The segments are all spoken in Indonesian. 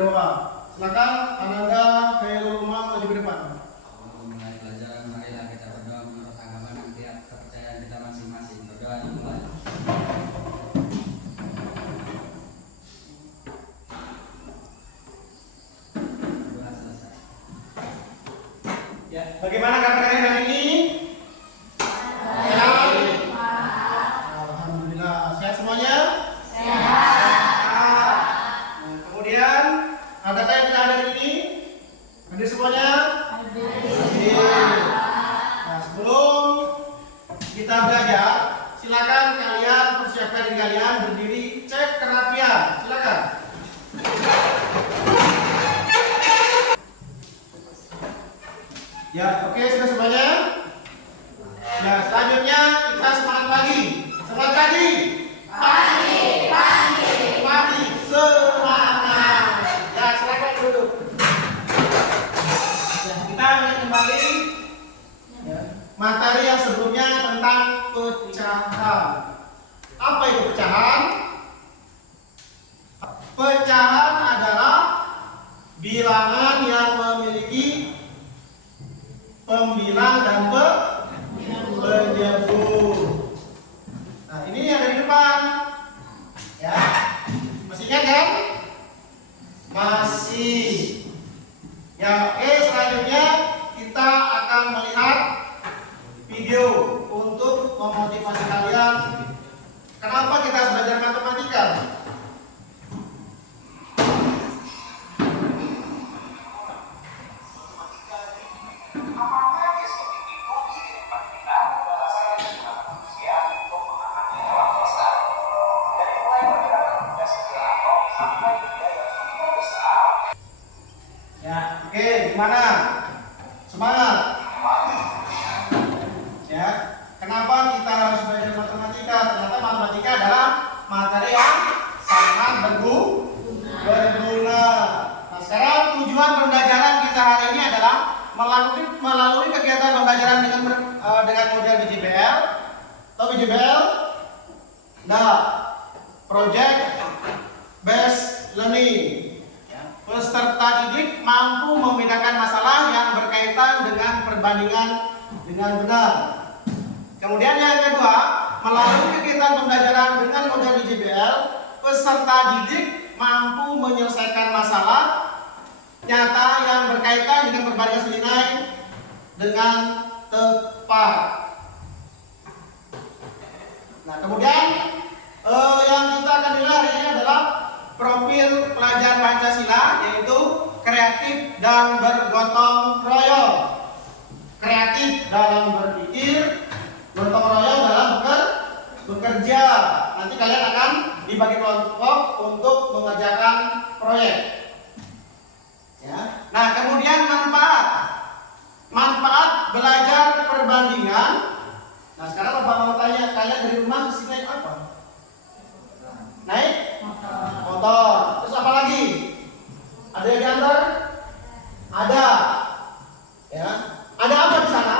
berdoa. Silakan Ananda Khairul Umam maju ke depan. Mulai pelajaran, marilah kita berdoa menurut agama dan tiap kepercayaan kita masing-masing. Berdoa dimulai. Berdoa selesai. Ya, bagaimana kabar kalian hari ini? Sehat? Alhamdulillah. Sehat semuanya? Nah, kemudian adakah yang tidak hadir ini? Hadir semuanya? Hadir. Nah, sebelum kita belajar, silakan kalian persiapkan diri kalian berdiri, cek kerapian. Silakan. Ya, oke, sudah semuanya? Ya, selanjutnya kita semangat pagi. Semangat pagi. Pagi. Semangat. Ya, silakan duduk. Ya, kita ingin kembali ya, materi yang sebelumnya tentang pecahan. Apa itu pecahan? Pecahan adalah bilangan yang memiliki pembilang dan penyebut. Nah, ini yang ada di depan. Ya. Masih ingat kan? Masih. Ya, oke, selanjutnya kita akan melihat video untuk memotivasi kalian. Kenapa kita harus belajar matematika? Ya, oke, gimana? Semangat. Ya, kenapa kita harus belajar matematika? Ternyata matematika adalah materi yang sangat berguna. Nah, sekarang tujuan pembelajaran kita hari ini adalah melalui kegiatan pembelajaran dengan model BJBL atau BJBL. Nah, Project Based Learning. Peserta didik mampu membedakan masalah yang berkaitan dengan perbandingan dengan benar. Kemudian yang kedua, melalui kegiatan pembelajaran dengan model BJBL, peserta didik mampu menyelesaikan masalah nyata yang berkaitan dengan perbandingan nilai dengan tepat. Nah, kemudian yang kita akan nilai hari ini adalah profil pelajar Pancasila, yaitu kreatif dan bergotong royong. Kreatif dalam berpikir, gotong royong dalam bekerja. Nanti kalian akan dibagi kelompok untuk mengerjakan proyek. Ya. Nah, kemudian manfaat belajar perbandingan. Nah, sekarang Bapak mau tanya, kalian dari rumah ke sini naik apa? Naik motor. Terus apa lagi? Ada yang diantar? Ada. Ya. Ada apa di sana?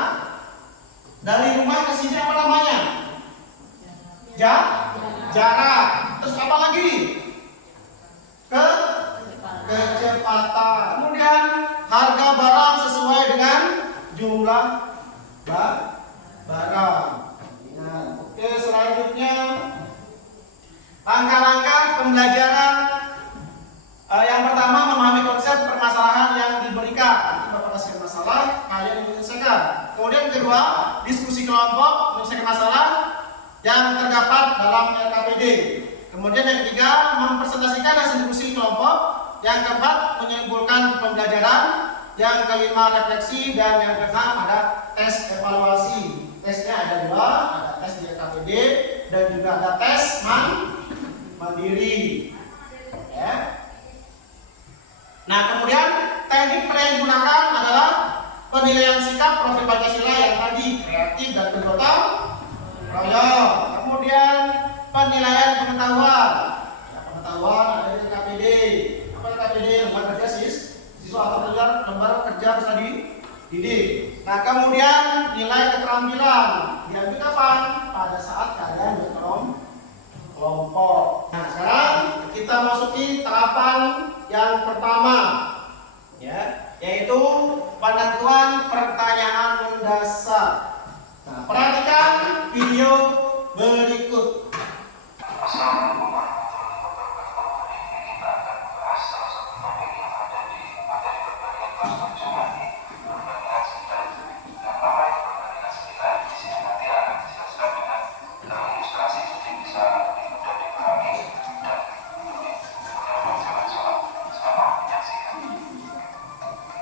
Dari rumah ke sini apa namanya? Jarak. Terus apa lagi? Kecepatan. Kemudian harga barang sesuai dengan jumlah barang. Nah, oke, selanjutnya langkah-langkah pembelajaran. Yang pertama, memahami konsep permasalahan yang diberikan. Nanti Bapak kasih masalah, kalian menyelesaikan. Kemudian yang kedua, diskusi kelompok menyelesaikan masalah yang terdapat dalam LKPD. Kemudian yang ketiga, mempresentasikan hasil diskusi kelompok. Yang keempat, menyimpulkan pembelajaran. Yang kelima, refleksi. Dan yang keenam, ada tes evaluasi. Tesnya ada dua, ada tes di LKPD dan juga ada tes mandiri. Ya. Nah, kemudian teknik yang digunakan adalah penilaian sikap profil Pancasila yang tadi, kreatif dan bergotong royong. Kemudian penilaian pengetahuan. Ya, pengetahuan ada di LKPD. Apa LKPD? Lembar kerja siswa atau lembar kerja bisa dididik. Nah, kemudian nilai keterampilan diambil kapan? Pada saat kalian berkelompok. Nah, sekarang kita masuki tahapan yang pertama, ya, yaitu penentuan pertanyaan mendasar. Nah, perhatikan video berikut. Assalamualaikum warahmatullahi wabarakatuh. Hari ini kita akan membahas salah satu topik yang ada di materi perbandingan kelas 7 nanti, perbandingan 9. Yang apa itu perbandingan 9? Di sini nanti akan dijelaskan dengan ilustrasi, jadi bisa lebih mudah dipahami dan mudah soal selama menyaksikan.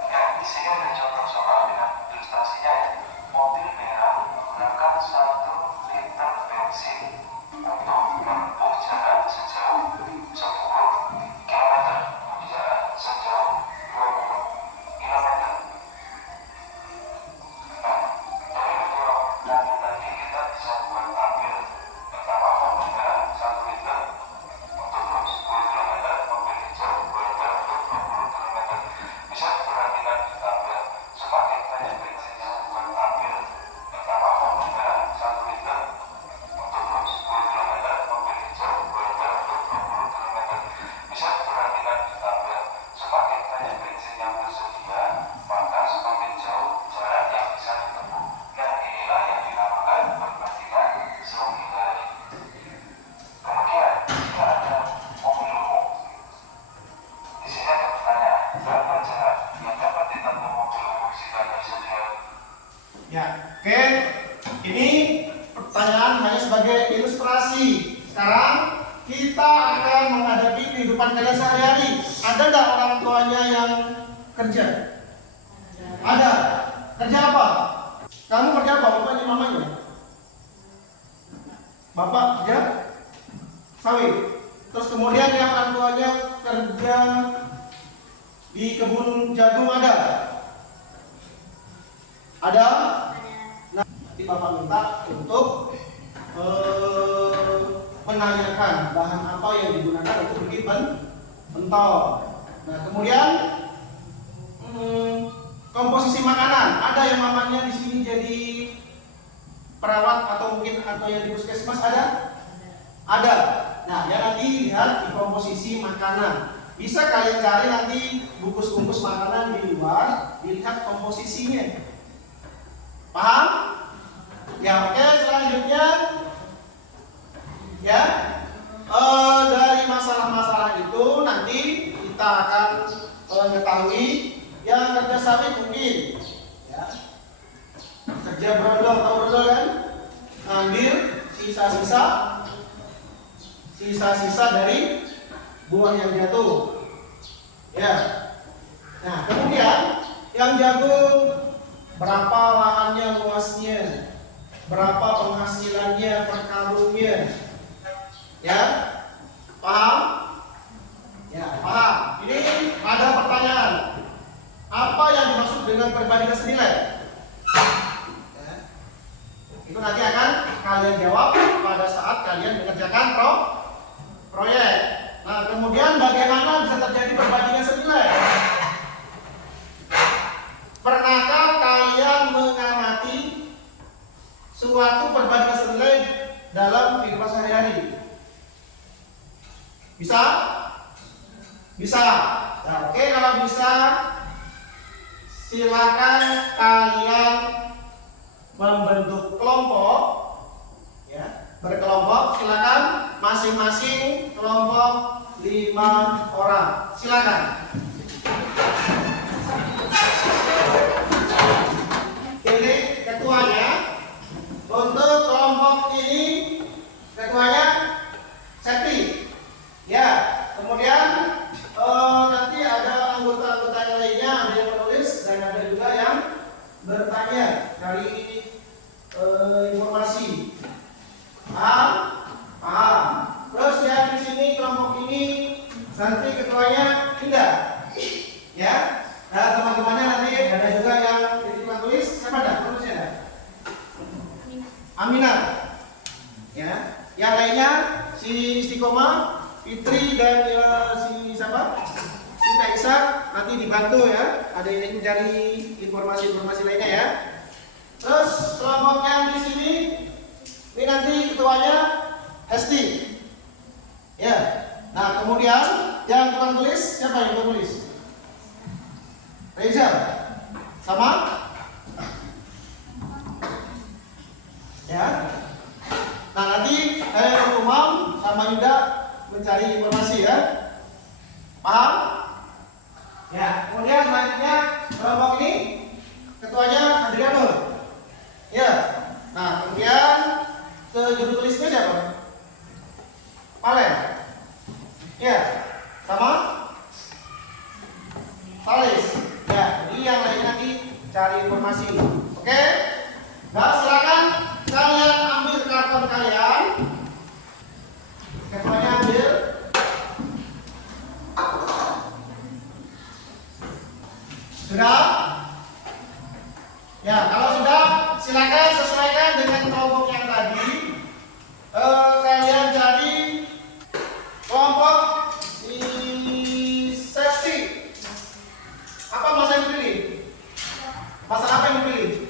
Ya, di sini ada contoh soal dengan ilustrasinya ya. Mobil merah menggunakan 1 liter bensin untuk menempuh jarak sejauh 10 km, jarak sejauh 20 km. Nah, dari kedua nanti kita bisa buat tabel. Pertama, mobil merah 1 liter untuk 10 km, mobil hijau 2 liter untuk 20 km. Bisa diperhatikan di tabel, semakin banyak bensin yang buat tabel. Pertama, mobil merah 1 liter untuk 10 km, mobil hijau 2 liter untuk 20 km. Bisa diperhatikan di tabel, semakin banyak bensin yang tersedia, maka semakin jauh jarak yang bisa ditempuh. Dan inilah yang dinamakan perbandingan suami hari. Kemudian, jika ada mobil umum, di sini ada pertanyaan, berapa jarak yang dapat ditempuh mobil umum jika tersedia? Ya, oke. Ini pertanyaan hanya sebagai ilustrasi. Sekarang kita akan menghadapi kehidupan kalian sehari-hari. Ada nggak orang tuanya yang kerja? Ada. Kerja apa? Kamu kerja apa? Bapaknya, mamanya? Bapak kerja sawit. Terus kemudian yang orang tuanya kerja di kebun jagung ada? Ada? Nah, nanti Bapak minta untuk menanyakan bahan apa yang digunakan untuk bikin pentol. Nah, kemudian komposisi makanan. Ada yang mamanya di sini jadi perawat atau mungkin atau yang di puskesmas ada? Ada. Nah, ya nanti lihat di komposisi makanan. Bisa kalian cari nanti bungkus-bungkus makanan di luar, dilihat komposisinya. Paham? Ya, oke. Selanjutnya, ya, dari masalah-masalah itu nanti kita akan mengetahui yang kerja sawit mungkin, ya, kerja brodol, tahu brodol kan? Ambil sisa-sisa dari buah yang jatuh, ya. Nah, kemudian yang jagung, berapa lahannya, luasnya, berapa penghasilannya per karungnya, ya, paham? Ya, paham. Ini ada pertanyaan, apa yang dimaksud dengan perbandingan senilai? Ya. Itu nanti akan kalian jawab pada saat kalian mengerjakan proyek. Nah, kemudian bagaimana bisa terjadi perbandingan senilai? Pernahkah kalian mengamati suatu perbandingan senilai dalam kehidupan sehari-hari? Bisa? Bisa. Nah, oke, kalau bisa silakan kalian membentuk kelompok, ya, berkelompok. Silakan masing-masing kelompok 5 orang. Silakan. Pilih ketuanya. Untuk kelompok ini ketuanya Septi. Ya, kemudian nanti ada anggota-anggota yang lainnya, ada yang menulis dan ada juga yang bertanya dari informasi. Paham? Paham. Terus yang di sini kelompok ini nanti ketuanya Indah. Ya. Nah, teman-temannya nanti ada juga yang titipkan tulis. Siapa dah? Tulisnya dah. Aminah. Ya. Yang lainnya si Istiqomah, Fitri dan si siapa? Sinta Isa nanti dibantu ya. Ada yang mencari informasi-informasi lainnya ya. Terus kelompok yang di sini ini nanti ketuanya Hesti. Ya. Nah, kemudian yang tukang tulis, siapa yang tukang tulis? Reza. Sama? Ya. Nah, nanti Umam sama Yuda mencari informasi ya. Paham? Ya, kemudian selanjutnya kelompok ini ketuanya Adrianur. Ya. Nah, kemudian ke juru tulisnya siapa? Palen. Ya. Sama? Salis. Ya, jadi yang lain nanti cari informasi. Oke? Nah, silakan kalian ambil karton kalian. Ketuanya ambil. Sudah? Ya, kalau sudah, silakan sesuaikan dengan kelompok yang tadi. Kalian cari kelompok seksi. Apa masa yang dipilih? Masalah apa yang dipilih?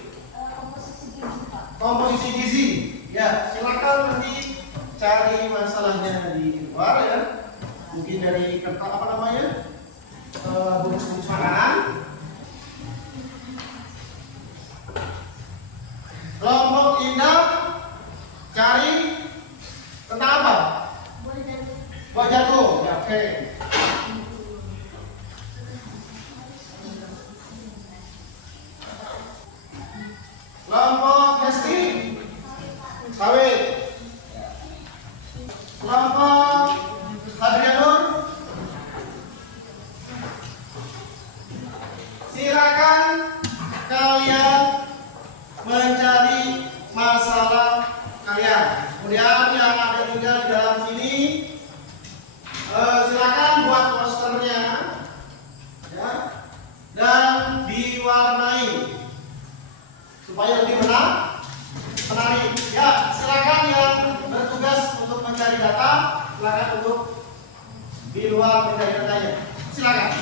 Komposisi gizi. Ya, silakan nanti cari masalahnya di luar ya. Mungkin dari kertas apa namanya? Bungkus-bungkus makanan. Kelompok Indah cari tentang apa? Buah jagung. Ya, oke. Kelompok Hesti sawit. Kelompok Adrianur, silakan kalian mencari masalah kalian. Kemudian yang ada tinggal di dalam sini, silakan buat posternya, ya, dan diwarnai supaya lebih menarik. Ya, silakan yang bertugas untuk mencari data, silakan untuk di luar mencari datanya. Silakan.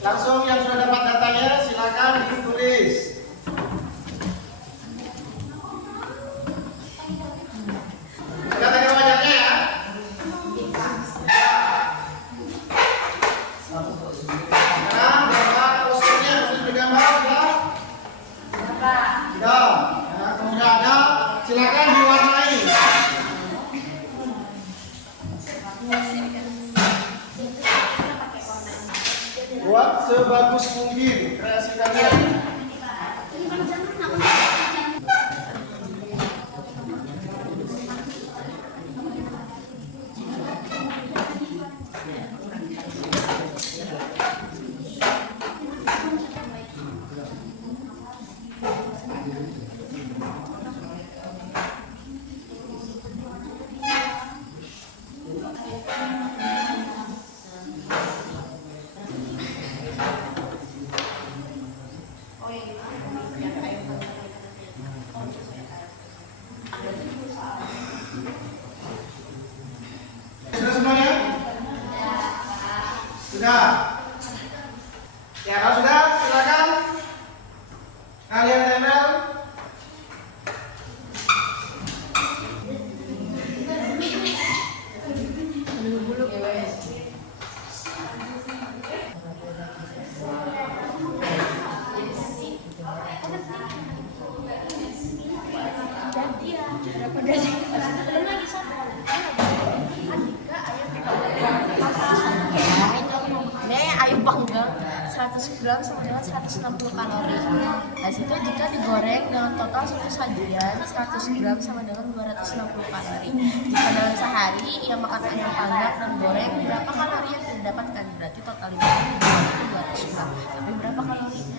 Langsung yang sudah dapat datanya silakan ditulis. Sudah tadi banyaknya ya. Sekarang gambar posternya harus digambar sudah. Sudah. Ya, kemudian ada silakan diwarnai. Buat sebagus mungkin kreasi kalian. Sudah semuanya? Sudah. Ya, kalau sudah silakan kalian tempel. Ayam panggang 100 gram sama dengan 160 kalori. Nah, situ jika digoreng dengan total satu sajian 100 gram sama dengan 260 kalori. Jika dalam sehari ia makan ayam panggang dan goreng, berapa kalori yang didapatkan? Berarti total itu 200 gram. Tapi berapa kalorinya?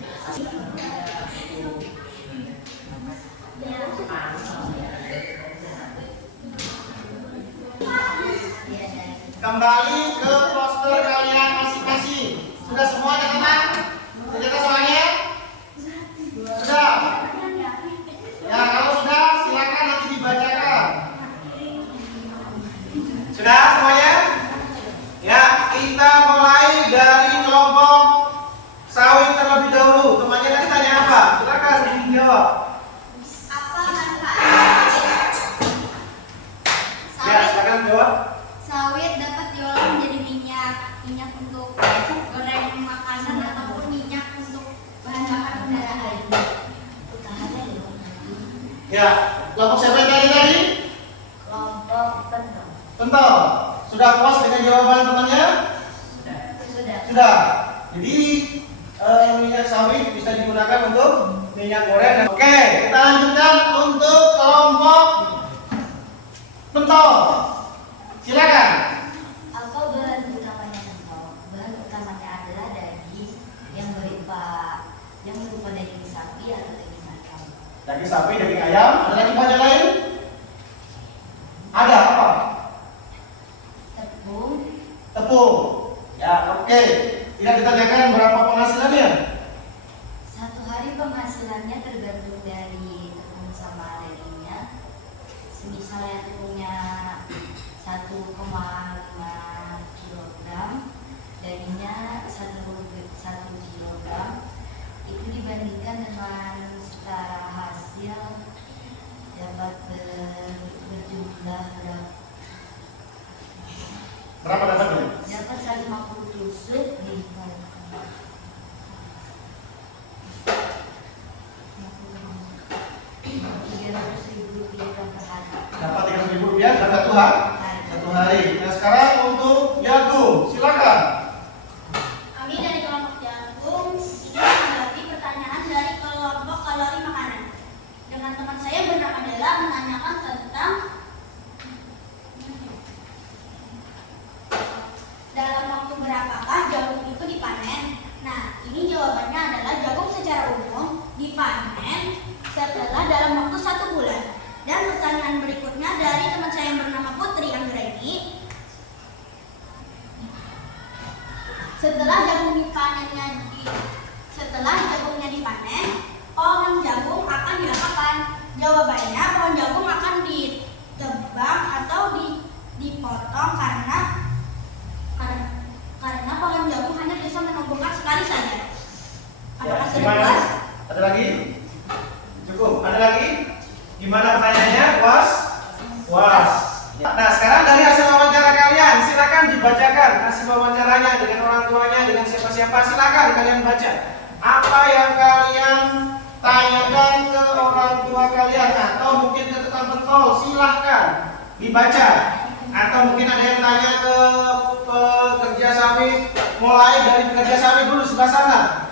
Kembali ke poster kalian. Ya, kelompok siapa yang tadi? Kelompok pentol. Pentol. Sudah puas dengan jawaban temannya? Sudah. Sudah. Jadi minyak sawit bisa digunakan untuk minyak goreng. Oke, kita lanjutkan untuk kelompok pentol. Silakan. Apa bahan utamanya pentol? Bahan utamanya adalah daging yang berupa daging sapi atau daging ayam. Daging sapi, daging ayam. Ada lagi bahan yang lain? Ada apa? Tepung, Tepung. Ya, oke. Tidak ditanyakan berapa penghasilannya? satu hari penghasilannya tergantung dari tepung sama dagingnya. Misalnya tepungnya 1,5 kilogram, dagingnya 1 kilogram. Itu dibandingkan dengan setara hasil dapat berjumlah Berapa dapatnya? dapat 150 tusuk dikalikan 300.000 rupiah per hari. Dapat 300.000 rupiah dalam satu hari. Nah, sekarang untuk jagung, silakan. Kami dari kelompok jagung ingin menanggapi pertanyaan dari kelompok kalori makanan. Dengan teman saya bernama Della menanyakan tentang dalam waktu berapakah jagung itu dipanen. Nah, ini jawabannya adalah jagung secara umum dipanen setelah dalam waktu 1 bulan. Dan pertanyaan berikutnya dari teman saya yang bernama Putri Anggraini. Setelah jagungnya dipanen, pohon jagung akan diapakan? Jawabannya pohon jagung akan ditebang atau dipotong karena pohon jagung hanya bisa menumbuhkan sekali saja. Apakah sudah Gimana? puas? Ada lagi? Cukup. Ada lagi? Gimana pertanyaannya? Puas? Puas. Nah, sekarang dari hasil wawancara kalian, silakan dibacakan hasil wawancaranya dengan orang tuanya, dengan siapa-siapa. Silakan kalian baca. Apa yang kalian tanyakan ke orang tua kalian atau mungkin ke tukang pentol, silahkan dibaca. Atau mungkin ada yang tanya ke pekerja sawit, mulai dari pekerja sawit dulu sebelah sana.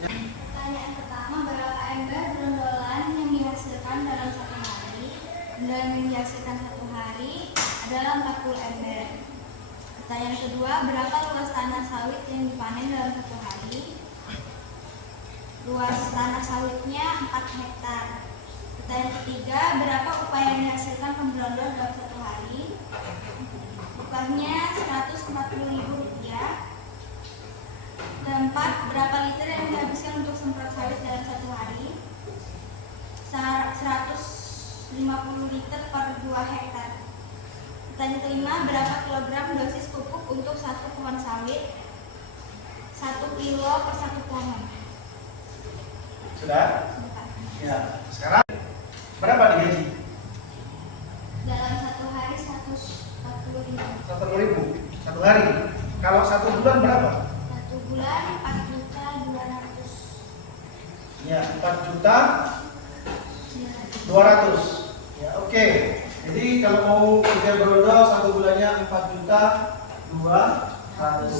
Pertanyaan pertama, berapa ember brondolan yang dihasilkan dalam 1 hari? Dan yang dihasilkan 1 hari adalah 40 ember. Pertanyaan kedua, berapa luas tanah sawit yang dipanen dalam 1 hari? Luas tanah sawitnya 4 hektar. Pertanyaan ketiga, berapa upah yang dihasilkan pemberondol dalam 1 hari? Upahnya 140.000 rupiah. Keempat, berapa liter yang dihabiskan untuk semprot sawit dalam 1 hari? 150 liter per 2 hektar. Pertanyaan kelima, berapa kilogram dosis pupuk untuk 1 pohon sawit? 1 kilo per 1 pohon. Sudah? Ya. Sekarang berapa digaji? Dalam 1 hari 140.000. 100.000 1 hari. Kalau 1 bulan berapa? 1 bulan 4.200.000. Ya, 4.200.000. Ya, oke. Jadi kalau mau kerja berondol 1 bulannya 4.200.000.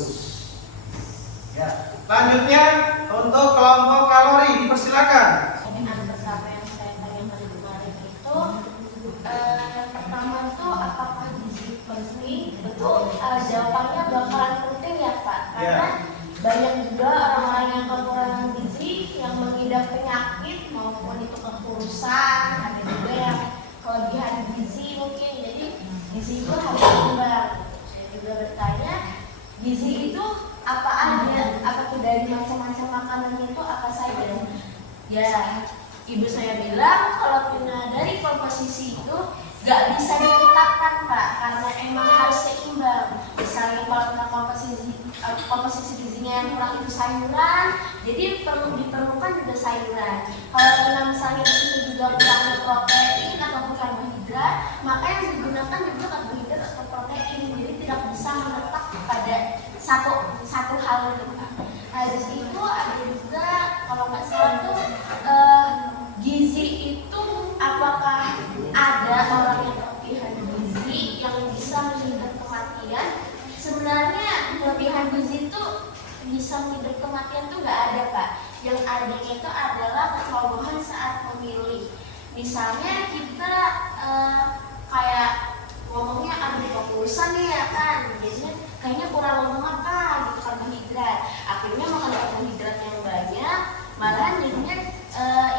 Ya. Lanjutnya untuk kelompok kalori, dipersilakan. Pertanyaan pertama yang saya tanyakan kemarin itu pertama itu apakah gizi penting? Itu jawabannya bakalan penting ya Pak, karena banyak juga orang-orang yang kekurangan gizi yang mengidap penyakit maupun itu kekurusan, ada juga yang kelebihan gizi mungkin. Jadi gizi itu harus seimbang. Saya juga bertanya, gizi itu apa aja? Apakah dari macam-macam makanan itu apa saja? Ya, ibu saya bilang kalau punya dari komposisi itu gak bisa ditetapkan Pak, karena emang harus seimbang. Misalnya kalau punya komposisi gizinya yang kurang itu sayuran, jadi diperlukan juga sayuran. Kalau punya misalnya di sini juga kurangnya protein atau karbohidrat, maka yang digunakan juga karbohidrat atau protein. Jadi tidak bisa menetap pada satu hal itu Pak. Habis itu ada juga kalau nggak salah tuh gizi itu apa bisa menghidup kematian tuh nggak ada Pak. Yang adanya itu adalah kecerobohan saat memilih. Misalnya kita kayak ngomongnya ada keputusan nih ya kan, biasanya kayaknya kurang lemak gitu karbohidrat. Akhirnya makan karbohidrat yang banyak, malahan jadinya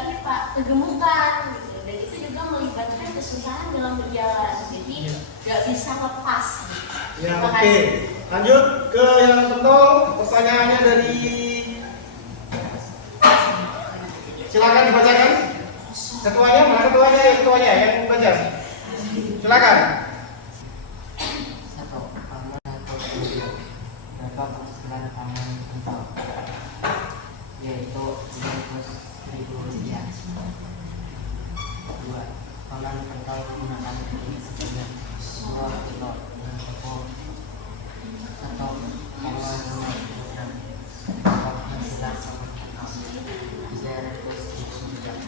ini Pak kegemukan gitu. Dan itu juga melibatkan kesusahan dalam berjalan. Jadi nggak bisa lepas. Gitu. Ya, Terima oke. kasih. Lanjut ke yang tentu pertanyaannya dari silakan dibacakan. Ketuanya, mana ketuanya? Yang ketuanya yang baca. Silakan. Satu, pangan atau tujuh. Berapa penghasilan pangan kental? Yaitu 500.000 rupiah. Dua, pangan kental menggunakan daging sebanyak 2 kilo dengan tepung atau pangan 5 kilogram. Berapa penghasilan pangan kental? 300.000 rupiah.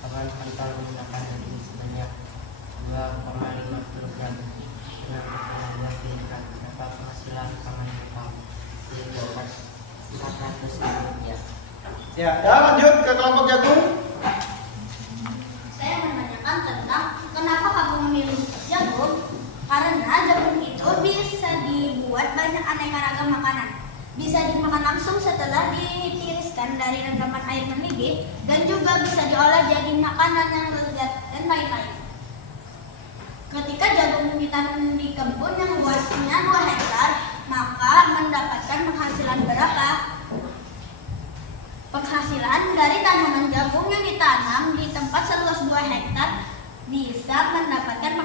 Pangan kental menggunakan daging sebanyak 2,5 kilogram dengan tepung 2 kilogram. Berapa penghasilan pangan kental? 400.000 rupiah. Ya, dan lanjut ke kelompok jagung. Saya menanyakan tentang kenapa kamu memilih jagung. Karena jagung itu bisa dibuat banyak aneka ragam makanan. Bisa dimakan langsung setelah ditiriskan dari rendaman air mendidih, dan juga bisa diolah jadi makanan yang lezat dan lain-lain. Ketika jagung ditanam di kebun yang luasnya 2 hektar, maka mendapatkan penghasilan berapa? Penghasilan dari tanaman jagung yang ditanam di tempat seluas 2 hektar bisa mendapatkan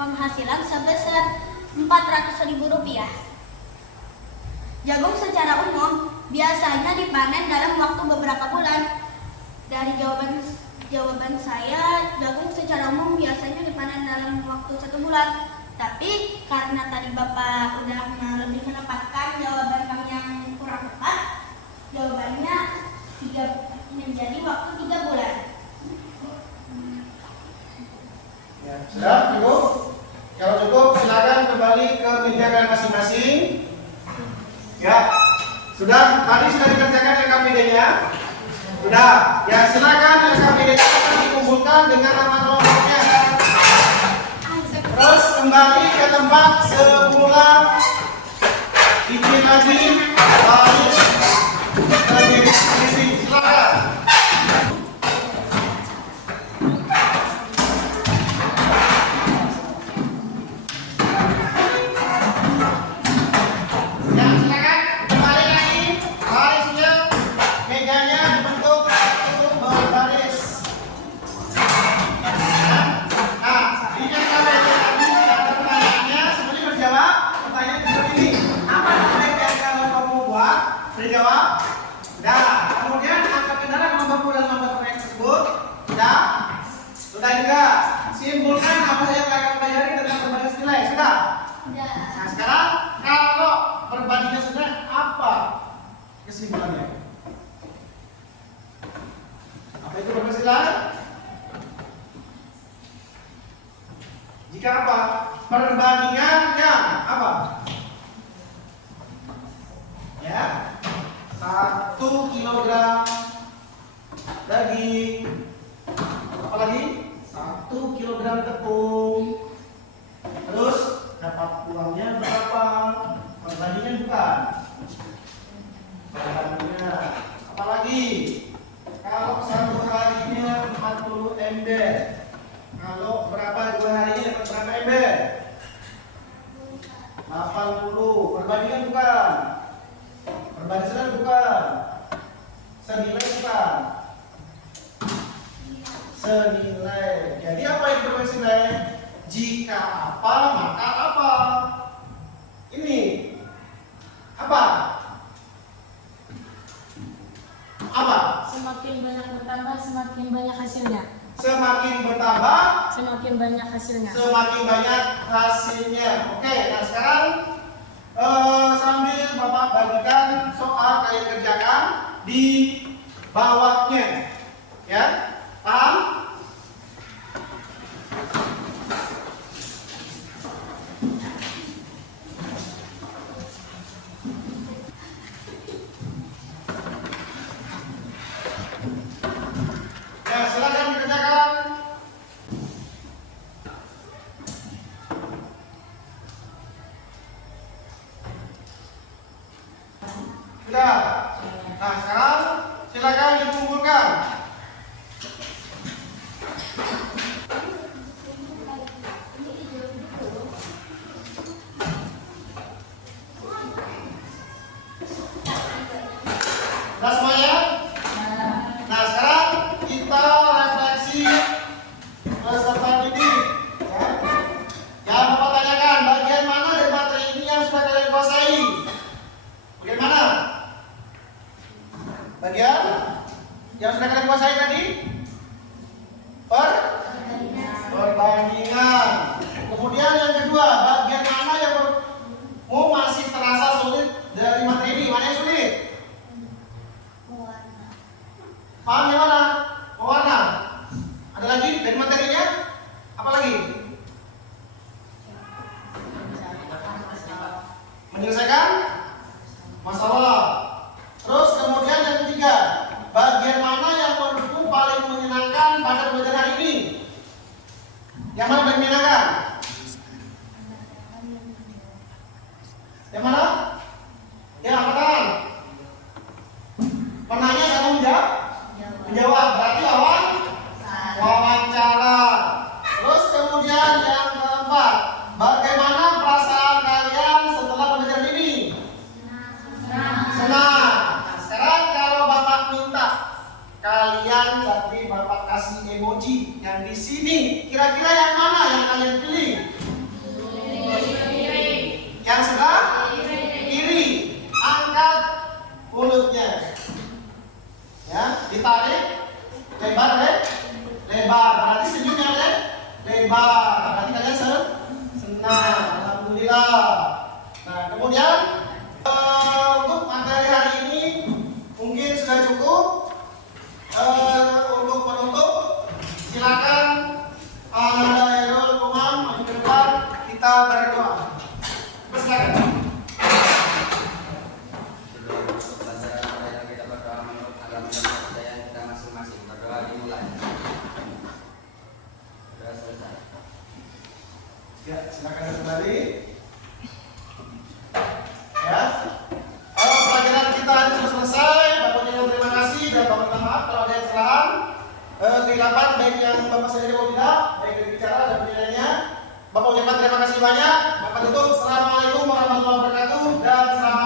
penghasilan sebesar 400.000 rupiah. Jagung secara umum biasanya dipanen dalam waktu beberapa bulan. Dari jawaban saya, jagung secara umum biasanya dipanen dalam waktu 1 bulan. Tapi karena tadi Bapak udah lebih menempatkan jawaban kami yang kurang tepat, jawabannya menjadi waktu 3 bulan. Ya, sudah cukup? Kalau cukup silakan kembali ke meja kalian masing-masing. Ya, sudah tadi sudah dikerjakan LKPD-nya. Sudah, ya silakan LKPD-nya akan dikumpulkan dengan nama kelompoknya. Terus kembali ke tempat semula. Bikin lagi baris berdiri. Silakan. Ya, silakan kembali lagi barisnya, mejanya dibentuk satu berbaris. Nah, di yang tadi ada pertanyaannya, semuanya berjawab. Pertanyaan seperti ini, apa proyek yang kalian mau buat? Berjawab. Sudah. Kemudian angka kendaraan nomor dan nomor proyek tersebut. Sudah. Sudah juga. Simpulkan apa yang kalian pelajari tentang berbaris nilai. Sudah. Nah, sekarang kalau berbandingnya sudah, apa kesimpulannya? Apa itu berbaris nilai? Jika apa? Perbandingannya apa? Ya, 1 kilogram daging. Apa lagi? 1 kilogram tepung. Terus dapat uangnya berapa? Perbandingan bukan? Perbandingannya. Apa lagi? Kalau 1 harinya 40 ember. Kalau berapa 2 harinya dapat berapa ember? 80. Perbandingan bukan? Perbandingan bukan? Senilai bukan? Senilai. Jadi apa yang berbanding nilai? Jika apa maka apa? Ini apa? Apa? Semakin banyak bertambah, semakin banyak hasilnya. Semakin bertambah, Semakin banyak hasilnya. semakin banyak hasilnya. Oke, nah sekarang sambil Bapak bagikan soal kalian kerjakan di bawahnya. Ya, paham? sekarang silakan dikumpulkan. Nah semuanya? Nah sekarang kita refleksi peserta didik. Ya. Yang Bapak tanyakan, bagian mana dari materi ini yang sudah kalian kuasai? Bagian mana? Bagian yang sudah kalian kuasai tadi? Perbandingan. Kemudian yang kedua, bagian mana yang masih terasa sulit dari materi ini? Mana yang sulit? Paham yang mana? Mewarna. Ada lagi dari materinya? Apa lagi? Menyelesaikan masalah. Terus kemudian yang ketiga, bagian mana yang menurutmu paling menyenangkan pada pembelajaran ini? Yang mana paling menyenangkan? Yang mana? Ya, angkat tangan. Penanya sama menjawab? Menjawab, berarti wawancara. Terus kemudian yang keempat, bagaimana perasaan kalian setelah pembelajaran ini? Senang. Nah, sekarang kalau Bapak minta kalian tadi Bapak kasih emoji yang di sini, kira-kira yang mana yang kalian pilih? Yang sebelah kiri. Angkat mulutnya. Ya, ditarik lebar lebar. Berarti senyumnya lebar. Berarti kalian senang. Alhamdulillah. Nah, kemudian untuk materi hari ini mungkin sudah cukup. Untuk penutup silakan Anda Hairul Umam maju ke depan, kita berdoa. Silakan. Ya, silakan kembali. Ya. Pelajaran kita ini sudah selesai. Bapak Ibu terima kasih dan Bapak minta maaf kalau ada kesalahan, kehilapan baik yang Bapak sendiri mau tidak, baik dari bicara dan penilaiannya. Bapak ucapkan terima kasih banyak. Bapak tutup. Assalamualaikum warahmatullahi wabarakatuh dan selamat